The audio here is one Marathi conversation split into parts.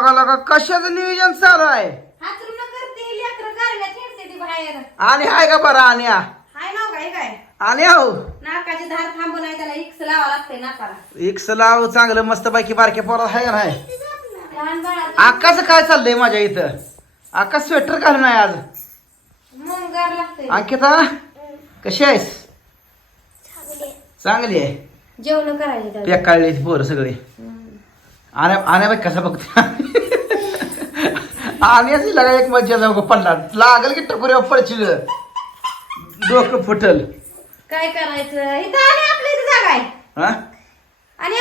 लगा लगा कशाचं नियोजन चालू आहे? हातरून करते लेकरं गारव्यात हिंडते ती बाहेर. आणि हाय का बरं आणि? हाय काय काय? आणि हो? नाकाची धार थांबून आहे त्याला इक्स लावा लागते नाकाला. एक लाव चांगलं मस्त पैकी बारक्या पोरात हाय का नाही लहान बाळा आकाश काय चाललंय माझ्या इथं? आकाश स्वेटर घालून आहे आज. मग गार लागते अंकिता कशी आहेस? चांगली आहे. जेवण करायचे त्याला. पोरं सगळी. आण्या आण्या कसा बघते? आण्याची लगा एक मज्जा जाऊ पडला लागल की टकोऱ्या पडशील डोकं फुटल. काय करायचं? इथं आणि आपल्या इथं जागा आहे. हा? आणि.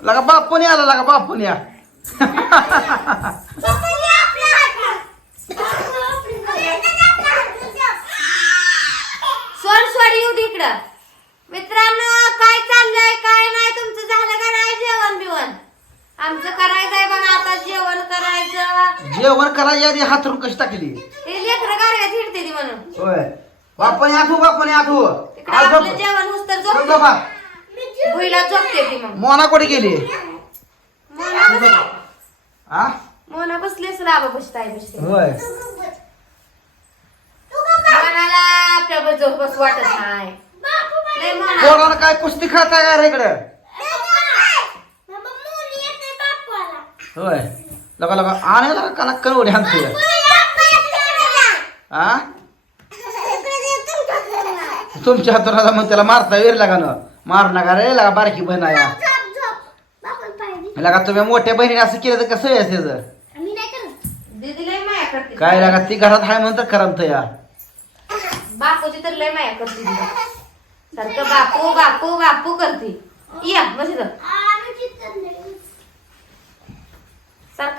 लगा बापून आला लगा बापून या. सोड सोड येऊ दे इकडं. मित्रांनो काय चाललंय काय नाही तुमचं झालं का नाही जेवण बिवण आमचं करायचंय बघा आता जेवण करायचं. जेवण करायच्या आधी हातरून कशी टाकली? हे लेकरं गारव्यात हिंडते ती म्हणून. होय. बापून आठवू बापून आठवू. तिकडे आपलं जेवण हुस्तर झोपते भुईला झोपते ती मग मोना कुठे गेली? मोना बसली. हा मोना बसली असेल आबा बसत आहे बसते होय. मोनाला आपल्या झोप बस वाटत नाही. लय मोना पोराला काय कुस्ती खेळताय का रे इकडे? होय. लगा लगा. आणि लगा कला कनवडी हाणतोय हा तुमच्या हातून मग त्याला मारता वेर लागा ना. मार नका रे लगा बारकी बहीण आहे. लगा तुम्ही मोठ्या बहिणीने असं केलं तर कसं आहे त्याचं काय लागा ती घरात आहे म्हणून तर करमत या. बापूची तर लय माया करते. सारखं बापू बापू बापू करते. या बस इथं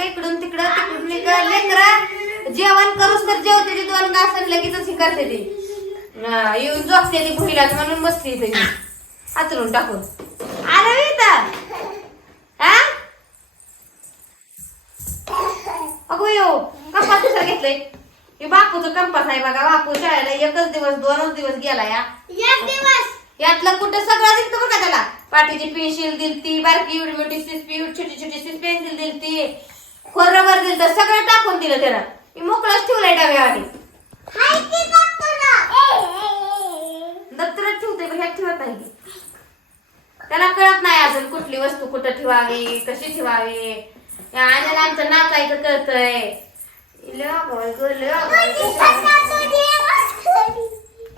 सारखं इकडून तिकडं? तिकडून इकडं लेकरं? जेवण करूस तर जेवते ती दोन घास लगेचच ही करते ती. येऊन झोपते ती भुईलाच म्हणून बसते इथे हातरून टाकून. आलं इथं. हा अगो कंपास कसा घेतलंय? हे बापूचं कंपास आहे बघा बापू शाळेला एकच दिवस दोनच दिवस गेला या. यातलं कुठं सगळं दिसतं बघा त्याला. पाठीची पेन्सिल दिलती बारकी एवढी मोठी सिस्पी छोटी छोटी पेन्सिल दिलती. खोरबर दिलं सगळं टाकून दिलं त्यानं. मी मोकळाच ठेवलंय डब्यावानी दप्तरात ठेवते ह्यात ठेवत नाही. त्याला कळत नाही अजून कुठली वस्तू कुठं ठेवावी कशी ठेवावी. या आणि आमचं नाचायचं कळतंय.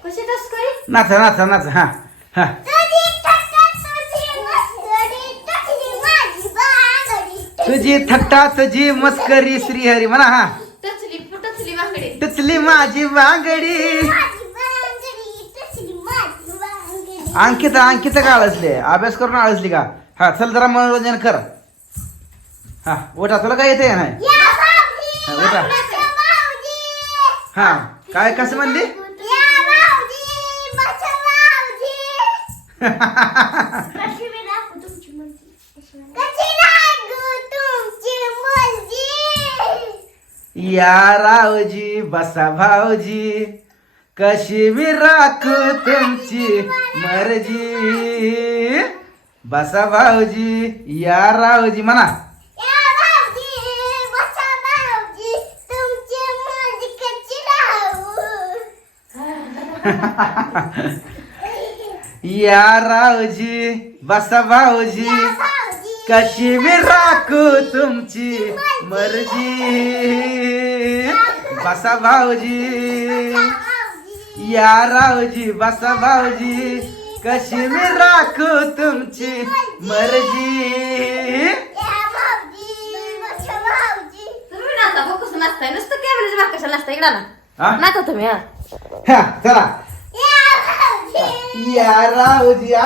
कशी तस्करी नाचा नाचा नाचा हा हा. तुझी थट्टा तुझी मस्करी श्रीहरी म्हणा हा. टचली टचली वाकडे टचली माझी बांगडी अंकिता अंकिता का आळसली अभ्यास करून आळसली का? हा चल जरा मनोरंजन कर. हा उठा तुला काय येते नाही? हा, उठा. हा काय कसं म्हणली? या रावजी बसा भाऊजी. कशी राखू तुमची मर्जी. बसा भाऊजी या रावजी म्हणा. या रावजी बसा भाऊजी कशी मी राखू तुमची मर्जी. बसा भाऊजी. या रावजी बसा भाऊजी. कशी मी राखू तुमची मर्जी. तुम्ही नाचा बघ कसं नाचताय. नुसतं कॅमेऱ्याच्या भाग कशा नाचता इकडा हा? नाचा तुम्ही हा. हा चला. या रावजी आ,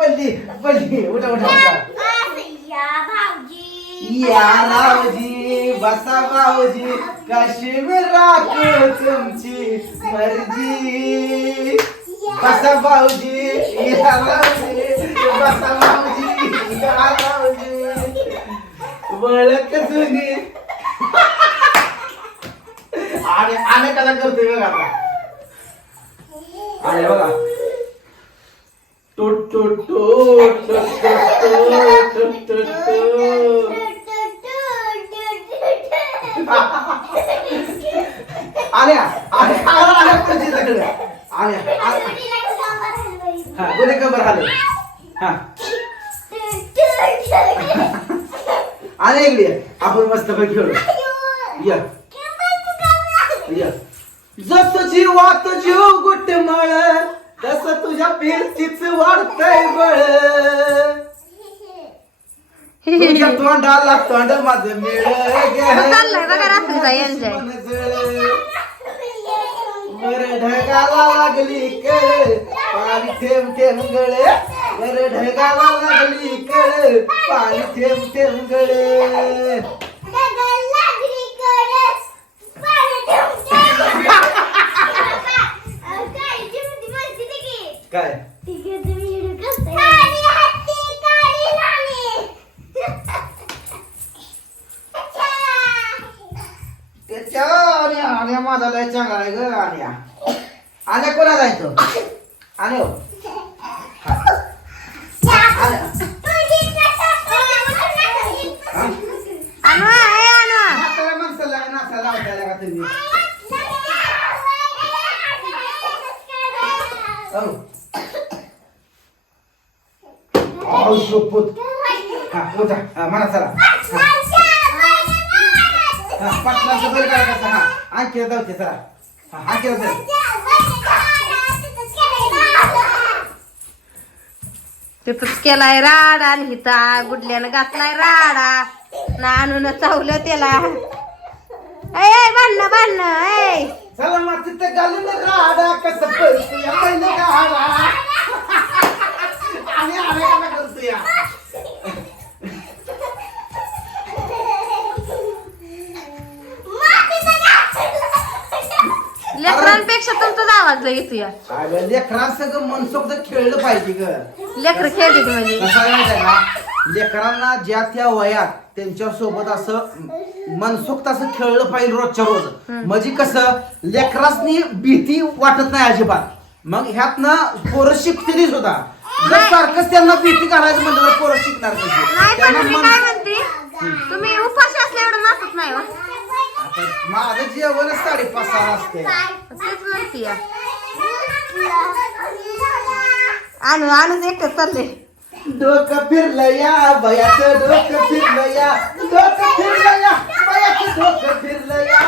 पडली पडली उठा उठा उठा. या रावजी बसा भाऊजी काश्मीर राखू तुमची मर्जी. बसा भाऊजी या रावजी बसा भाऊजी या रावजी. वळख जुनी. आणि अनेकाला करतोय बघा आता. आले बघा. टूट टूट टूट टूट टूट टूट टूट. आल्या आल्या. आल्या परजीताकडे आल्या हा गुन्हे खबर आलं हा. आल्या आपण मस्त पैकी खेळू. या. या. जस जीवात जीव गुट मळ तस तुझ्या पिरचीच वाढतय बळ. तुझ्या तोंडाला तोंड माझं मिळ चाललंय बघा रात्रीचा enjoy. वर ढगाला लागली कळ पाणी थेंब थेंब गळ. वर ढगाला लागली कळ पाणी थेंब थेंब गळ. काय? त्याच्या आणि आणि माझा लय चांगला आहे ग आण्या आण्या कोणा जायचं आण्या हो. आण्या. माणसाला नाचायला लावताय का तुम्ही शपथ. हा, उठा. हा, म्हणा चला हा, पाटलाचं बरं काय कसं हा. आणखी जाऊते चला. हा आणखी जाऊते तिथंच केलाय राडा आणि हिता गुडल्यानं घातलाय राडा. नानून चावलं त्याला. ए बांधणं बांधणं ए चला मग तिथं घालून राडा कसं पळतो या महिने गाडा आणि आले का लेकरांपेक्षा तुमचाच आवाज येतो या अगं लेकरांसंग मनसोक्त खेळलं पाहिजे ग. लेकर खेळते म्हणजे. कसं आहे माहिती आहे का? लेकरांना ज्या त्या वयात त्यांच्यासोबत असं मनसोक्त असं खेळलं पाहिजे रोजच्या रोज. म्हणजे कसं लेकरासनी भीती वाटत नाही अजिबात. मग ह्यातनं पोरं शिकतील सुद्धा. जर सारखंच त्यांना भीती घालायचं म्हणलं तर पोरं शिकणार नाही पण त्यांना मी मन- काय म्हणते? तुम्ही उपाशी असल्या एवढं नाचत नाही हो. माझं जेवणच साडेपाच सहा असते तेच म्हणते आणू आणूच एकटं चालले डोकं फिरलं या बयाचं डोकं फिरलं या डोकं फिरलं या बयाचं डोकं फिरलं या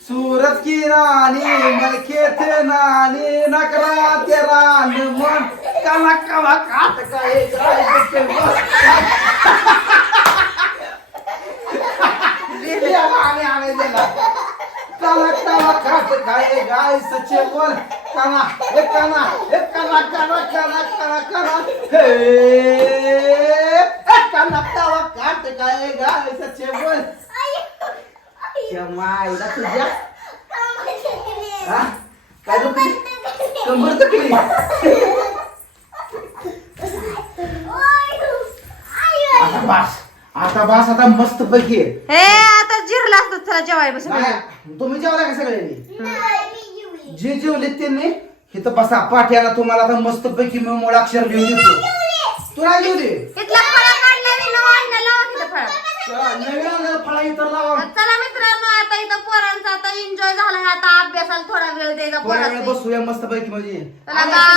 सूरत की राणी मलकेत नानी नकरा ते रान मन। कला कवा काट काय आणे दिला. काला काला काट काय गाय सचे बोल. काना हे काना हे काना काना काना काना काना हे काना काला काट काय गाय सचे बोल. माईला तुझ्या? काय दुखली कंबर दुखली आता बास. आता बास आता मस्त पैकी. हे आता जिरला असतं चला जेवायला बस? तुम्ही जेवला का सगळे जे जेवले त्यांनी इथं बसा पाठ्याला तुम्हाला आता मस्त पैकी मी मुळाक्षर लिहून देतो. तुला घेऊ दे इथला फळा काढला आणि नवा आणला लावा तिथं फळा चला, नवीन आलेलं फळा इथं लावा. चला मित्रांनो आता इथं पोरांचा आता एन्जॉय झाला आता अभ्यासाला थोडा वेळ द्यायचा थोड्या वेळ पोरांचा. बसूया मस्त पैकी म्हणजे. चला, bye.